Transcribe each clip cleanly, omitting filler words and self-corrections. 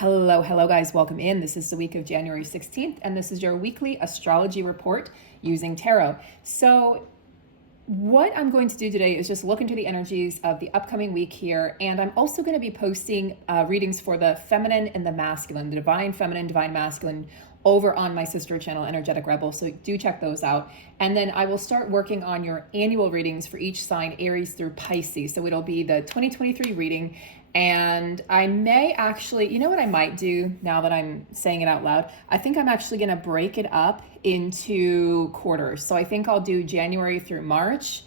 Hello guys, welcome in. This is the week of January 16th, and this is your weekly astrology report using tarot. So what I'm going to do today is just look into the energies of the upcoming week here, and I'm also going to be posting readings for the feminine and the masculine, the divine feminine, divine masculine, over on my sister channel, Energetic Rebel, so do check those out. And then I will start working on your annual readings for each sign, Aries through Pisces. So it'll be the 2023 reading, and I may actually, you know what I might do now that I'm saying it out loud? I think I'm actually going to break it up into quarters. So I think I'll do January through March.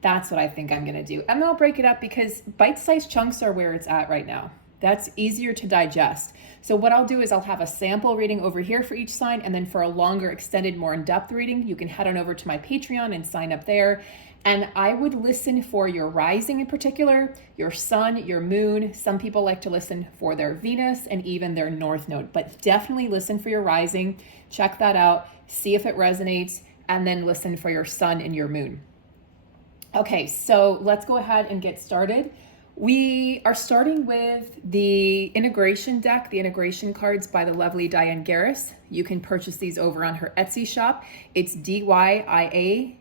That's what I think I'm going to do. And then I'll break it up because bite-sized chunks are where it's at right now. That's easier to digest. So what I'll do is I'll have a sample reading over here for each sign, and then for a longer, extended, more in-depth reading, you can head on over to my Patreon and sign up there. And I would listen for your rising in particular, your sun, your moon. Some people like to listen for their Venus and even their North Node, but definitely listen for your rising. Check that out, see if it resonates, and then listen for your sun and your moon. Okay, so let's go ahead and get started. We are starting with the integration deck, the integration cards by the lovely Diane Garris. You can purchase these over on her Etsy shop. It's D-Y-I-A.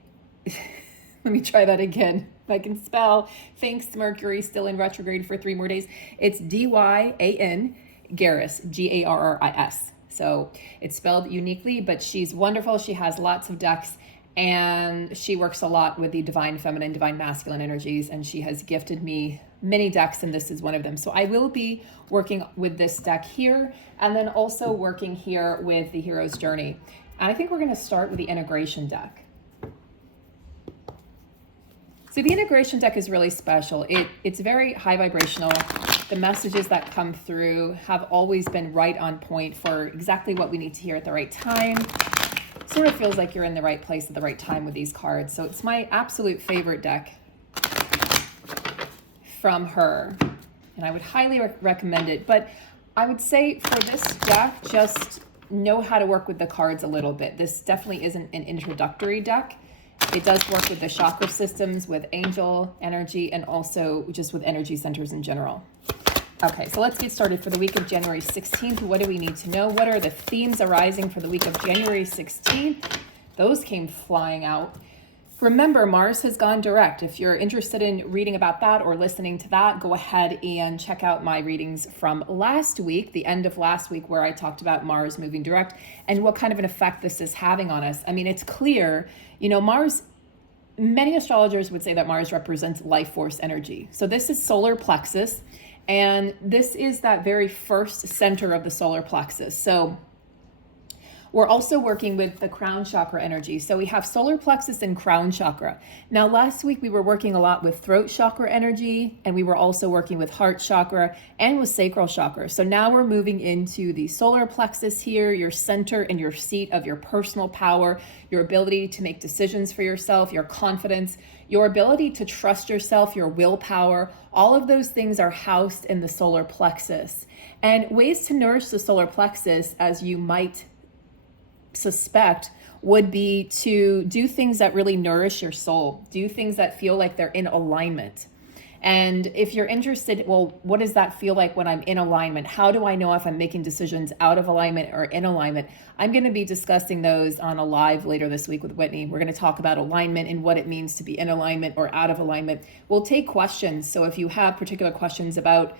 Let me try that again. If I can spell. Thanks, Mercury, still in retrograde for 3 more days. It's D-Y-A-N, Garris, G-A-R-R-I-S. So it's spelled uniquely, but she's wonderful. She has lots of decks, and she works a lot with the divine feminine, divine masculine energies, and she has gifted me many decks, and this is one of them. So I will be working with this deck here, and then also working here with the Hero's Journey. And I think we're going to start with the integration deck. So the integration deck is really special. It's very high vibrational. The messages that come through have always been right on point for exactly what we need to hear at the right time. Sort of feels like you're in the right place at the right time with these cards. So it's my absolute favorite deck from her, and I would highly recommend it. But I would say for this deck, just know how to work with the cards a little bit. This definitely isn't an introductory deck. It does work with the chakra systems, with angel energy, and also just with energy centers in general. Okay, so let's get started for the week of January 16th. What do we need to know? What are the themes arising for the week of January 16th? Those came flying out. Remember, Mars has gone direct. If you're interested in reading about that or listening to that, go ahead and check out my readings from last week, the end of last week, where I talked about Mars moving direct and what kind of an effect this is having on us. I mean, it's clear, you know, Mars, many astrologers would say that Mars represents life force energy. So this is solar plexus, and this is that very first center of the solar plexus. So we're also working with the crown chakra energy. So we have solar plexus and crown chakra. Now, last week we were working a lot with throat chakra energy, and we were also working with heart chakra and with sacral chakra. So now we're moving into the solar plexus here, your center and your seat of your personal power, your ability to make decisions for yourself, your confidence, your ability to trust yourself, your willpower. All of those things are housed in the solar plexus. And ways to nourish the solar plexus, as you might suspect, would be to do things that really nourish your soul, do things that feel like they're in alignment. And if you're interested, well, what does that feel like when I'm in alignment? How do I know if I'm making decisions out of alignment or in alignment? I'm going to be discussing those on a live later this week with Whitney. We're going to talk about alignment and what it means to be in alignment or out of alignment. We'll take questions. So if you have particular questions about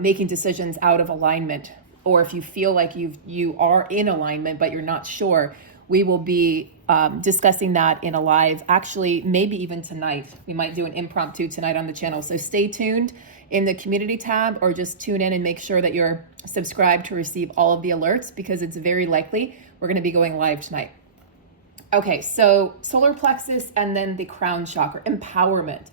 making decisions out of alignment, or if you feel like you are in alignment but you're not sure, we will be discussing that in a live, actually maybe even tonight. We might do an impromptu tonight on the channel. So stay tuned in the community tab, or just tune in and make sure that you're subscribed to receive all of the alerts, because it's very likely we're going to be going live tonight. Okay, so solar plexus and then the crown chakra, empowerment.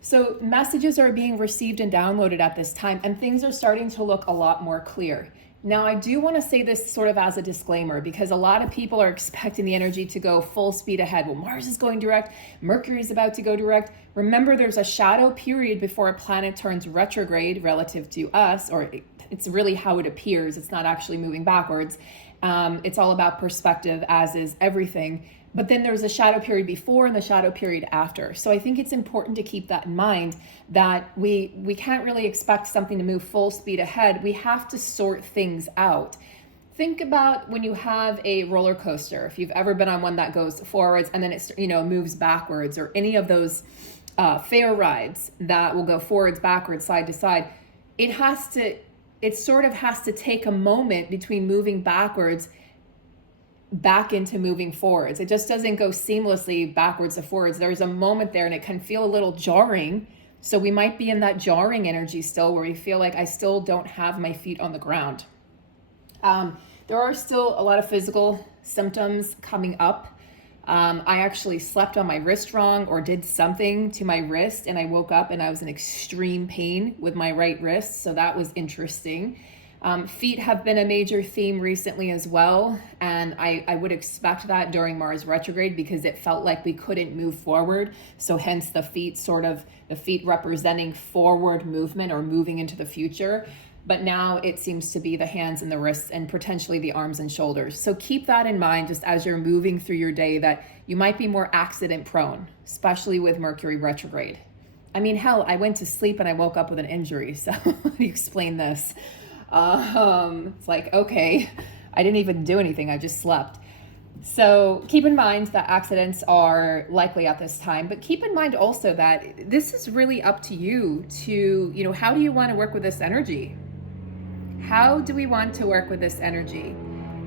So messages are being received and downloaded at this time, and things are starting to look a lot more clear. Now, I do want to say this sort of as a disclaimer, because a lot of people are expecting the energy to go full speed ahead. Well, Mars is going direct, Mercury is about to go direct. Remember, there's a shadow period before a planet turns retrograde relative to us, or it's really how it appears. It's not actually moving backwards. It's all about perspective, as is everything. But then there's a shadow period before and the shadow period after. So I think it's important to keep that in mind, that we can't really expect something to move full speed ahead. We have to sort things out. Think about when you have a roller coaster, if you've ever been on one that goes forwards and then it moves backwards, or any of those fair rides that will go forwards, backwards, side to side. It sort of has to take a moment between moving backwards back into moving forwards. It just doesn't go seamlessly backwards to forwards. There's a moment there and it can feel a little jarring. So we might be in that jarring energy still, where we feel like I still don't have my feet on the ground. There are still a lot of physical symptoms coming up. I actually slept on my wrist wrong, or did something to my wrist, and I woke up and I was in extreme pain with my right wrist. So that was interesting. Feet have been a major theme recently as well, and I would expect that during Mars retrograde, because it felt like we couldn't move forward. So hence the feet representing forward movement or moving into the future. But now it seems to be the hands and the wrists and potentially the arms and shoulders. So keep that in mind just as you're moving through your day, that you might be more accident prone, especially with Mercury retrograde. I mean, hell, I went to sleep and I woke up with an injury. So how do you explain this? It's like, okay, I didn't even do anything. I just slept. So keep in mind that accidents are likely at this time, but keep in mind also that this is really up to you to, how do you want to work with this energy? How do we want to work with this energy?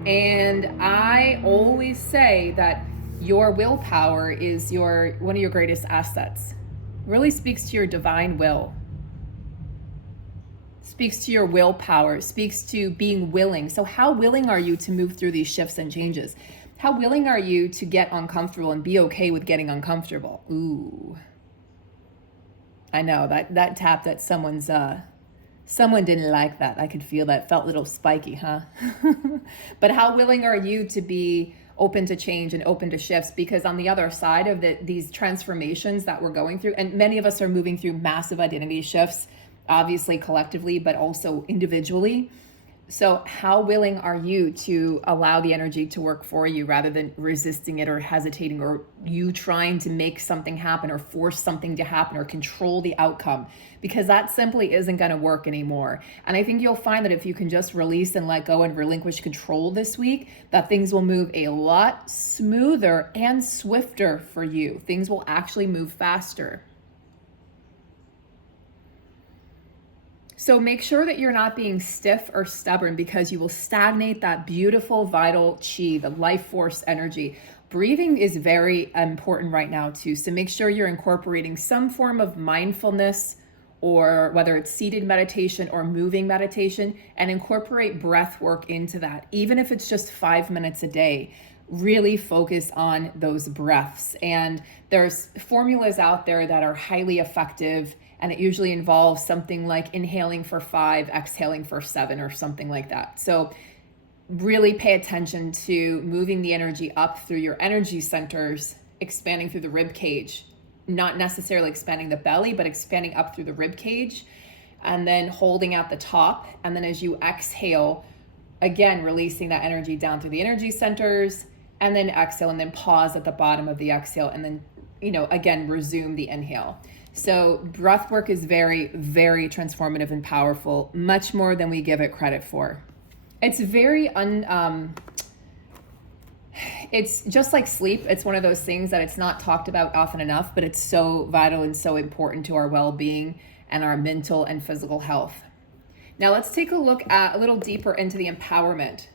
And I always say that your willpower is one of your greatest assets. It really speaks to your divine will. Speaks to your willpower, speaks to being willing. So how willing are you to move through these shifts and changes? How willing are you to get uncomfortable and be okay with getting uncomfortable? Ooh. I know that tap that someone didn't like that. I could feel that. Felt a little spiky, huh? But how willing are you to be open to change and open to shifts? Because on the other side of these transformations that we're going through, and many of us are moving through massive identity shifts, obviously collectively, but also individually. So how willing are you to allow the energy to work for you, rather than resisting it or hesitating, or you trying to make something happen or force something to happen or control the outcome? Because that simply isn't going to work anymore. And I think you'll find that if you can just release and let go and relinquish control this week, that things will move a lot smoother and swifter for you. Things will actually move faster. So make sure that you're not being stiff or stubborn, because you will stagnate that beautiful vital chi, the life force energy. Breathing is very important right now too. So make sure you're incorporating some form of mindfulness, or whether it's seated meditation or moving meditation, and incorporate breath work into that. Even if it's just 5 minutes a day, really focus on those breaths. And there's formulas out there that are highly effective, and it usually involves something like inhaling for 5, exhaling for 7, or something like that. So really pay attention to moving the energy up through your energy centers, expanding through the rib cage, not necessarily expanding the belly, but expanding up through the rib cage, and then holding at the top. And then as you exhale, again, releasing that energy down through the energy centers, and then exhale, and then pause at the bottom of the exhale, and then, again, resume the inhale. So breath work is very, very transformative and powerful, much more than we give it credit for. It's very it's just like sleep. It's one of those things that it's not talked about often enough, but it's so vital and so important to our well-being and our mental and physical health. Now let's take a look at a little deeper into the empowerment.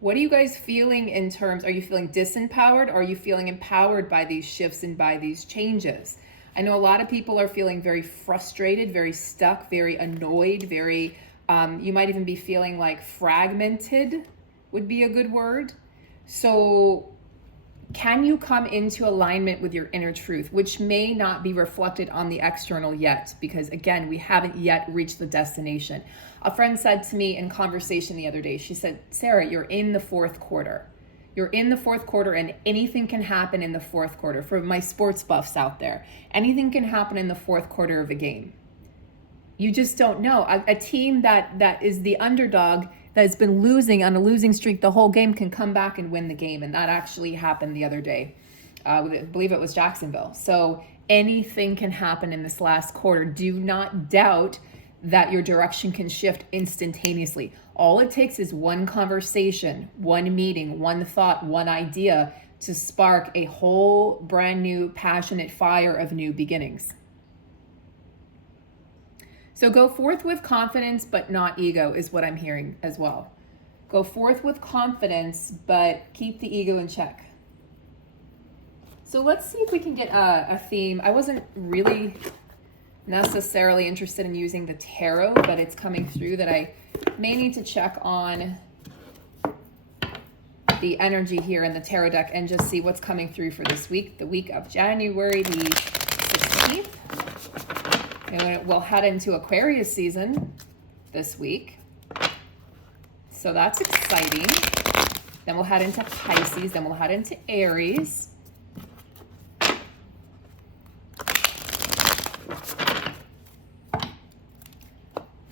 What are you guys feeling in terms, are you feeling disempowered, or are you feeling empowered by these shifts and by these changes? I know a lot of people are feeling very frustrated, very stuck, very annoyed, very, you might even be feeling like fragmented would be a good word. So can you come into alignment with your inner truth, which may not be reflected on the external yet, because again, we haven't yet reached the destination. A friend said to me in conversation the other day, she said, Sarah, you're in the fourth quarter. You're in the fourth quarter, and anything can happen in the fourth quarter. For my sports buffs out there, anything can happen in the fourth quarter of a game. You just don't know. A team that is the underdog, that has been losing on a losing streak the whole game, can come back and win the game. And that actually happened the other day. I believe it was Jacksonville. So anything can happen in this last quarter. Do not doubt that your direction can shift instantaneously. All it takes is one conversation, one meeting, one thought, one idea to spark a whole brand new passionate fire of new beginnings. So go forth with confidence, but not ego, is what I'm hearing as well. Go forth with confidence, but keep the ego in check. So let's see if we can get a theme. I wasn't really necessarily interested in using the tarot, but it's coming through that I may need to check on the energy here in the tarot deck and just see what's coming through for this week, the week of January the 16th. And we'll head into Aquarius season this week. So that's exciting. Then we'll head into Pisces, then we'll head into Aries.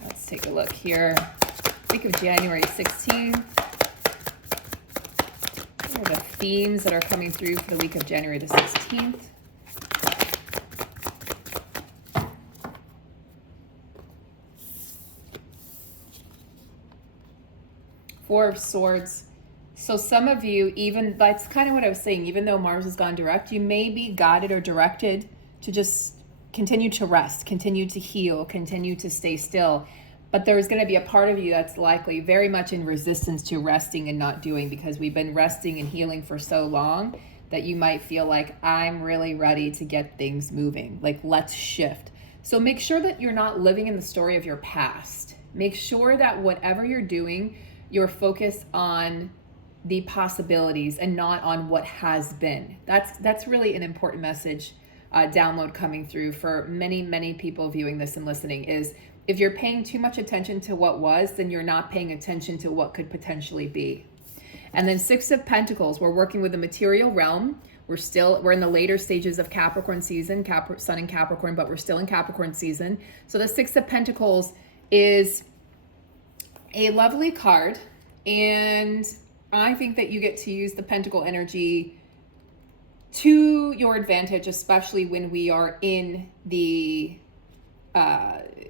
Let's take a look here. Week of January 16th. What are the themes that are coming through for the week of January the 16th? Four of Swords. So some of you, even, that's kind of what I was saying, even though Mars has gone direct, you may be guided or directed to just continue to rest, continue to heal, continue to stay still. But there's going to be a part of you that's likely very much in resistance to resting and not doing, because we've been resting and healing for so long that you might feel like, I'm really ready to get things moving. Like, let's shift. So make sure that you're not living in the story of your past. Make sure that whatever you're doing, you're focused on the possibilities and not on what has been. That's really an important message, download coming through for many, many people viewing this and listening, is if you're paying too much attention to what was, then you're not paying attention to what could potentially be. And then Six of Pentacles, we're working with the material realm. We're in the later stages of Capricorn season, Sun in Capricorn, but we're still in Capricorn season. So the Six of Pentacles is a lovely card, and I think that you get to use the pentacle energy to your advantage, especially when we are in the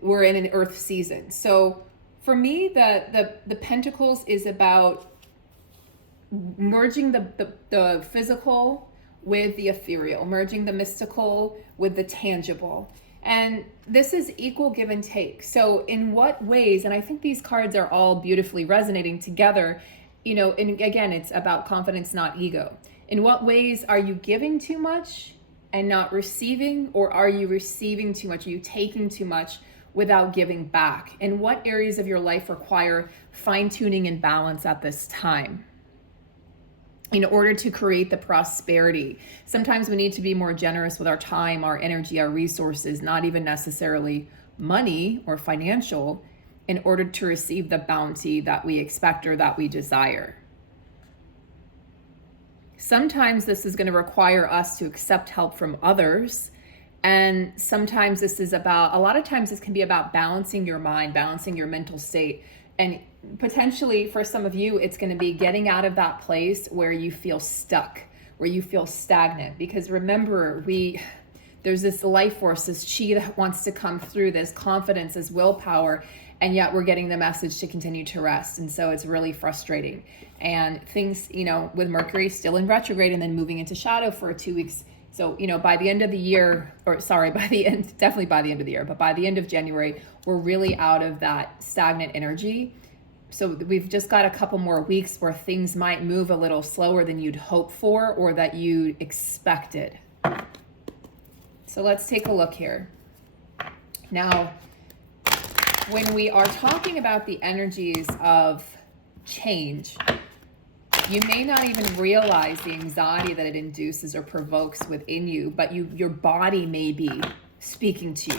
we're in an earth season. So for me, the pentacles is about merging the physical with the ethereal, merging the mystical with the tangible. And this is equal give and take. So in what ways, and I think these cards are all beautifully resonating together, you know, and again, it's about confidence, not ego. In what ways are you giving too much and not receiving, or are you receiving too much? Are you taking too much without giving back? And what areas of your life require fine-tuning and balance at this time in order to create the prosperity? Sometimes we need to be more generous with our time, our energy, our resources, not even necessarily money or financial, in order to receive the bounty that we expect or that we desire. Sometimes this is going to require us to accept help from others. And sometimes this is about, a lot of times this can be about balancing your mind, balancing your mental state. And potentially for some of you, it's going to be getting out of that place where you feel stuck, where you feel stagnant. Because remember, there's this life force, this chi that wants to come through, this confidence, this willpower, and yet we're getting the message to continue to rest. And so it's really frustrating. And things, you know, with Mercury still in retrograde and then moving into shadow for 2 weeks. So, you know, by the end of the year, definitely by the end of the year, but by the end of January, we're really out of that stagnant energy. So we've just got a couple more weeks where things might move a little slower than you'd hope for or that you expected. So let's take a look here. Now, when we are talking about the energies of change, you may not even realize the anxiety that it induces or provokes within you, but your body may be speaking to you.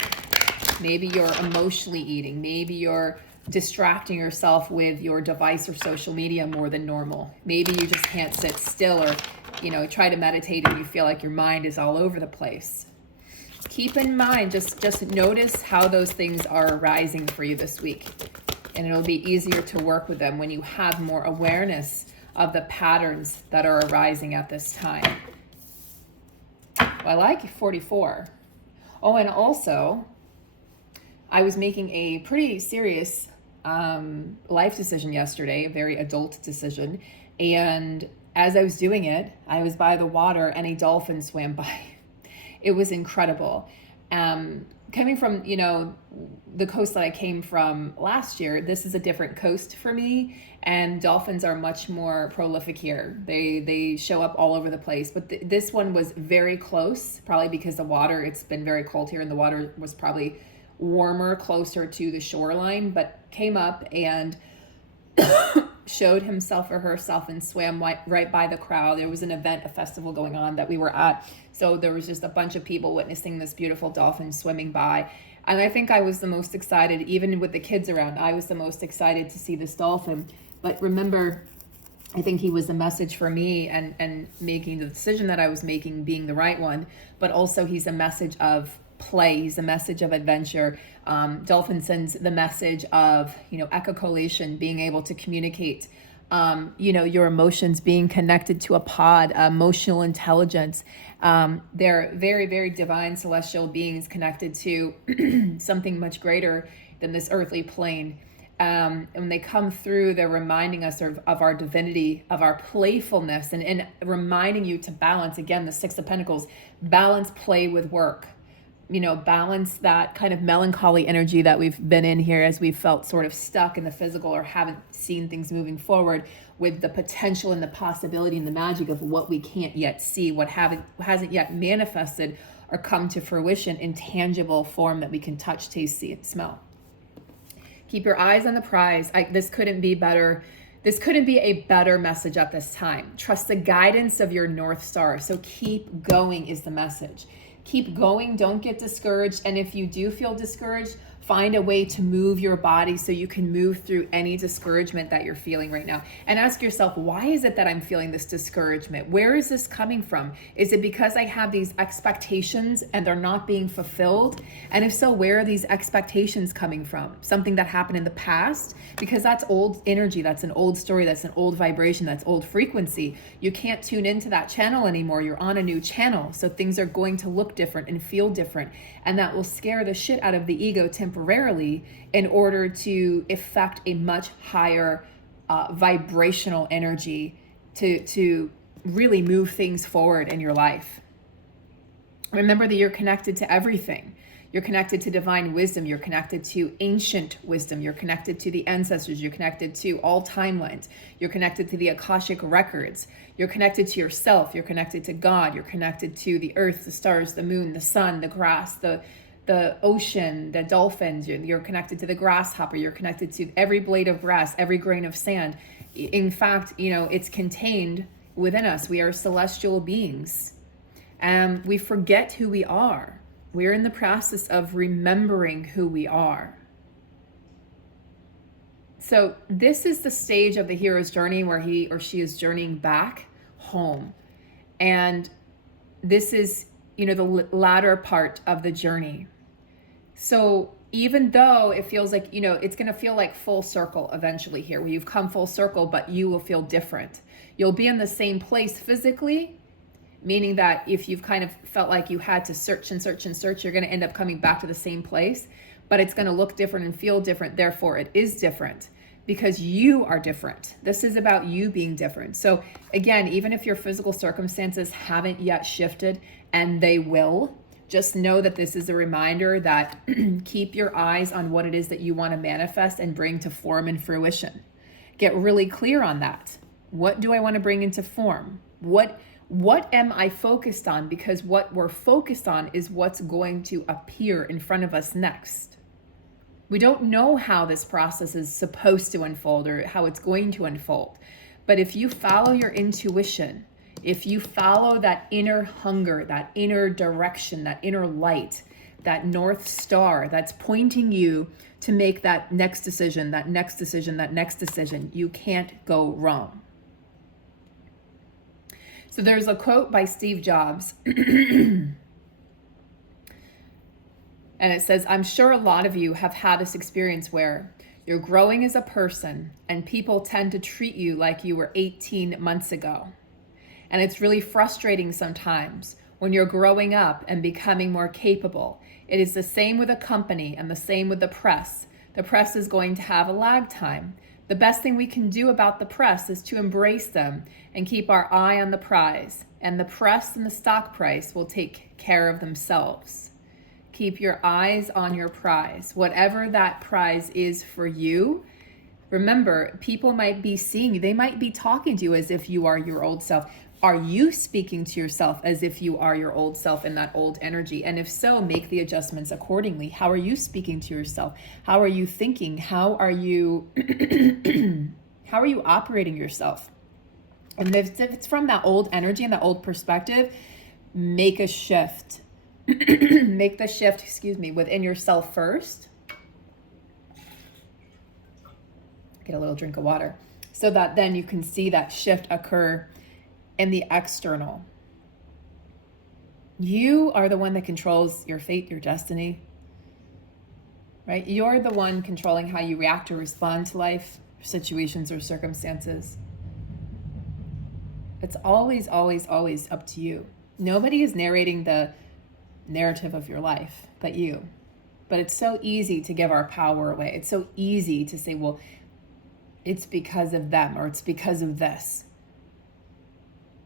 Maybe you're emotionally eating. Maybe you're distracting yourself with your device or social media more than normal. Maybe you just can't sit still, or, you know, try to meditate and you feel like your mind is all over the place. Keep in mind, just notice how those things are arising for you this week. And it'll be easier to work with them when you have more awareness of the patterns that are arising at this time. I like 44. Oh, and also, I was making a pretty serious life decision yesterday, a very adult decision. And as I was doing it, I was by the water and a dolphin swam by. It was incredible. Coming from, the coast that I came from last year, this is a different coast for me, and dolphins are much more prolific here. They show up all over the place, but this one was very close, probably because the water, it's been very cold here, and the water was probably warmer closer to the shoreline, but came up and showed himself or herself and swam right by the crowd. There was an event, a festival going on that we were at. So there was just a bunch of people witnessing this beautiful dolphin swimming by. And I think I was the most excited, even with the kids around, I was the most excited to see this dolphin. But remember, I think he was a message for me and making the decision that I was making being the right one, but also he's a message of play. He's a message of adventure. Dolphin sends the message of, echolocation, being able to communicate, your emotions, being connected to a pod, emotional intelligence. They're very, very divine celestial beings connected to something much greater than this earthly plane. And when they come through, they're reminding us of our divinity, of our playfulness, and reminding you to balance, again, the Six of Pentacles, balance play with work. Balance that kind of melancholy energy that we've been in here as we've felt sort of stuck in the physical or haven't seen things moving forward, with the potential and the possibility and the magic of what we can't yet see, what hasn't yet manifested or come to fruition in tangible form that we can touch, taste, see, and smell. Keep your eyes on the prize. This couldn't be better. This couldn't be a better message at this time. Trust the guidance of your North Star. So keep going is the message. Keep going, don't get discouraged. And if you do feel discouraged, find a way to move your body so you can move through any discouragement that you're feeling right now. And ask yourself, why is it that I'm feeling this discouragement? Where is this coming from? Is it because I have these expectations and they're not being fulfilled? And if so, where are these expectations coming from? Something that happened in the past? Because that's old energy, that's an old story, that's an old vibration, that's old frequency. You can't tune into that channel anymore. You're on a new channel. So things are going to look different and feel different. And that will scare the shit out of the ego temporarily in order to effect a much higher vibrational energy to really move things forward in your life. Remember that you're connected to everything. You're connected to divine wisdom. You're connected to ancient wisdom. You're connected to the ancestors. You're connected to all timelines. You're connected to the Akashic records. You're connected to yourself. You're connected to God. You're connected to the earth, the stars, the moon, the sun, the grass, the ocean, the dolphins. You're connected to the grasshopper. You're connected to every blade of grass, every grain of sand. In fact, it's contained within us. We are celestial beings. We forget who we are. We're in the process of remembering who we are. So this is the stage of the hero's journey where he or she is journeying back home. And this is, the latter part of the journey. So even though it feels like, it's going to feel like full circle eventually here, where you've come full circle, but you will feel different. You'll be in the same place physically, meaning that if you've kind of felt like you had to search and search and search, you're going to end up coming back to the same place, but it's going to look different and feel different. Therefore, it is different because you are different. This is about you being different. So again, even if your physical circumstances haven't yet shifted, and they will, just know that this is a reminder that keep your eyes on what it is that you want to manifest and bring to form and fruition. Get really clear on that. What do I want to bring into form? What am I focused on? Because what we're focused on is what's going to appear in front of us next. We don't know how this process is supposed to unfold or how it's going to unfold. But if you follow your intuition, if you follow that inner hunger, that inner direction, that inner light, that North Star that's pointing you to make that next decision, that next decision, that next decision, you can't go wrong. So there's a quote by Steve Jobs, and it says, "I'm sure a lot of you have had this experience where you're growing as a person and people tend to treat you like you were 18 months ago. And it's really frustrating sometimes when you're growing up and becoming more capable. It is the same with a company and the same with the press. The press is going to have a lag time. The best thing we can do about the press is to embrace them and keep our eye on the prize. And the press and the stock price will take care of themselves. Keep your eyes on your prize. Whatever that prize is for you, remember, people might be seeing you. They might be talking to you as if you are your old self. Are you speaking to yourself as if you are your old self in that old energy? And if so, make the adjustments accordingly. How are you speaking to yourself? How are you thinking? How are you how are you operating yourself? And if it's from that old energy and that old perspective, make a shift. Make the shift, within yourself first. Get a little drink of water so that then you can see that shift occur in the external. You are the one that controls your fate, your destiny, right? You're the one controlling how you react or respond to life, situations, or circumstances. It's always, always, always up to you. Nobody is narrating the narrative of your life but you. But it's so easy to give our power away. It's so easy to say, well, it's because of them, or it's because of this.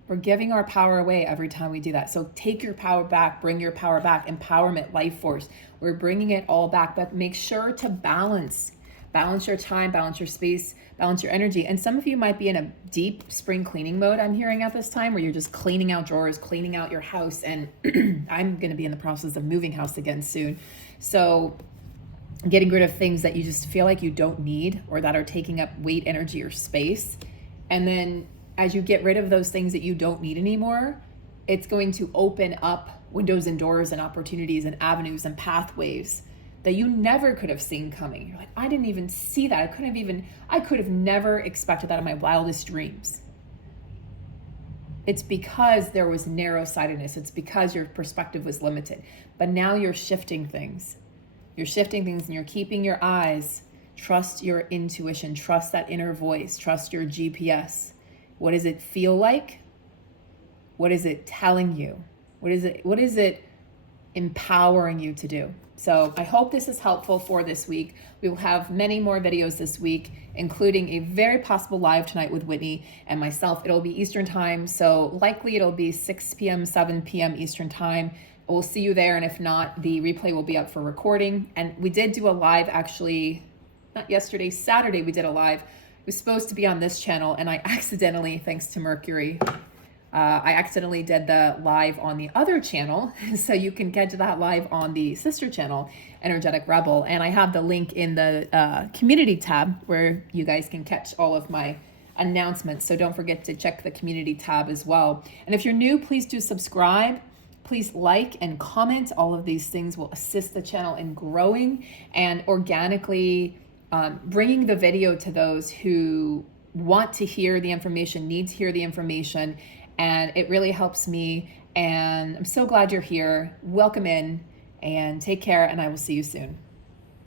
We're giving our power away every time we do that. So take your power back, bring your power back, empowerment, life force. We're bringing it all back, but make sure to balance your time, balance your space, balance your energy. And some of you might be in a deep spring cleaning mode, I'm hearing at this time, where you're just cleaning out drawers, cleaning out your house. And I'm going to be in the process of moving house again soon. So getting rid of things that you just feel like you don't need, or that are taking up weight, energy, or space. And then as you get rid of those things that you don't need anymore, it's going to open up windows and doors and opportunities and avenues and pathways that you never could have seen coming. You're like, I didn't even see that. I could have never expected that in my wildest dreams. It's because there was narrow-sightedness. It's because your perspective was limited. But now you're shifting things. You're shifting things and you're keeping your eyes. Trust your intuition. Trust that inner voice. Trust your GPS. What does it feel like? What is it telling you? What is it empowering you to do? So I hope this is helpful for this week. We will have many more videos this week, including a very possible live tonight with Whitney and myself. It'll be Eastern time, so likely it'll be 6 p.m., 7 p.m. Eastern time. We'll see you there, and if not, the replay will be up for recording. And we did do a live, actually, not yesterday, Saturday we did a live. It was supposed to be on this channel, and I accidentally, thanks to Mercury, I accidentally did the live on the other channel. So you can catch that live on the sister channel, Energetic Rebel. And I have the link in the community tab where you guys can catch all of my announcements. So don't forget to check the community tab as well. And if you're new, please do subscribe. Please like and comment. All of these things will assist the channel in growing and organically bringing the video to those who want to hear the information, need to hear the information. And it really helps me. And I'm so glad you're here. Welcome in and take care. And I will see you soon.